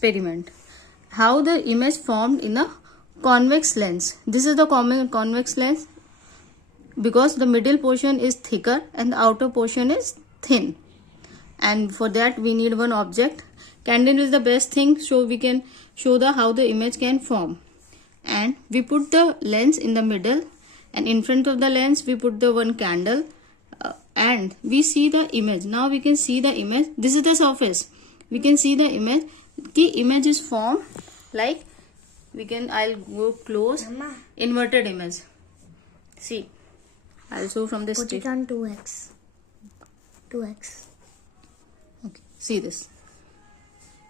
experiment. How the image formed in a convex lens. This is the convex lens because the middle portion is thicker and the outer portion is thin. And for that we need one object. Candle is the best thing, so we can show how the image can form. And we put the lens in the middle, and in front of the lens we put the one candle, and we see the image. Now we can see the image. This is the surface. We can see the image. The image is formed like I'll go close. Mama. Inverted image. See, I'll show from this. Put it on 2x. 2x. Okay, see this.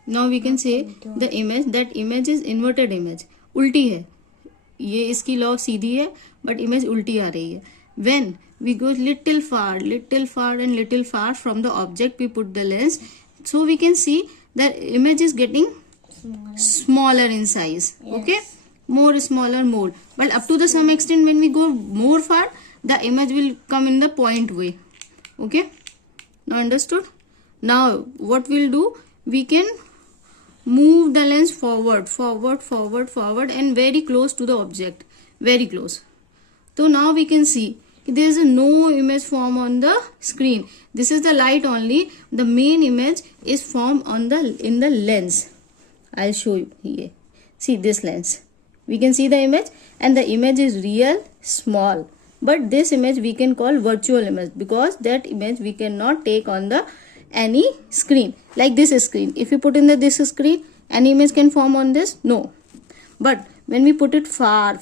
Now we can say the image. That image is inverted image. उल्टी है. ये इसकी law सीधी है, but image उल्टी आ रही है. When we go little far and little far from the object, we put the lens, so we can see the image is getting smaller in size. Yes. Okay, more smaller, more. But up to the some extent, when we go more far, the image will come in the point way. Okay, now understood? Now what we'll do, we can move the lens forward and very close to the object, very close. So now we can see there is no image form on the screen. This is the light only. The main image is formed in the lens. I'll show you here. See this lens. We can see the image, and the image is real small. But this image we can call virtual image because that image we cannot take on the any screen, like this screen. If you put in this screen, any image can form on this? No. But when we put it far,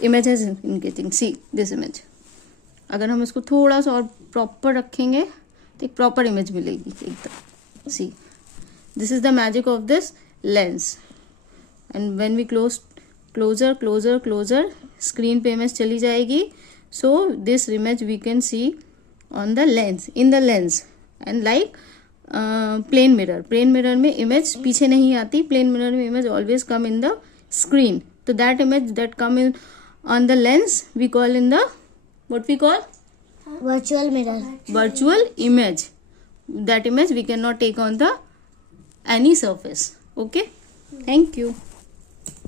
image is getting. See this image. अगर हम इसको थोड़ा सा और proper रखेंगे तो एक proper image मिलेगी एकदम. See, this is the magic of this lens. And when we closer, screen पे image चली जाएगी. So this image we can see on the lens, in the lens. And like plane mirror में image पीछे नहीं आती. Plane mirror में image always come in the screen. So that image that come in on the lens we call in the, what we call? Virtual mirror. Virtual image. That image we cannot take on the any surface. Okay, thank you.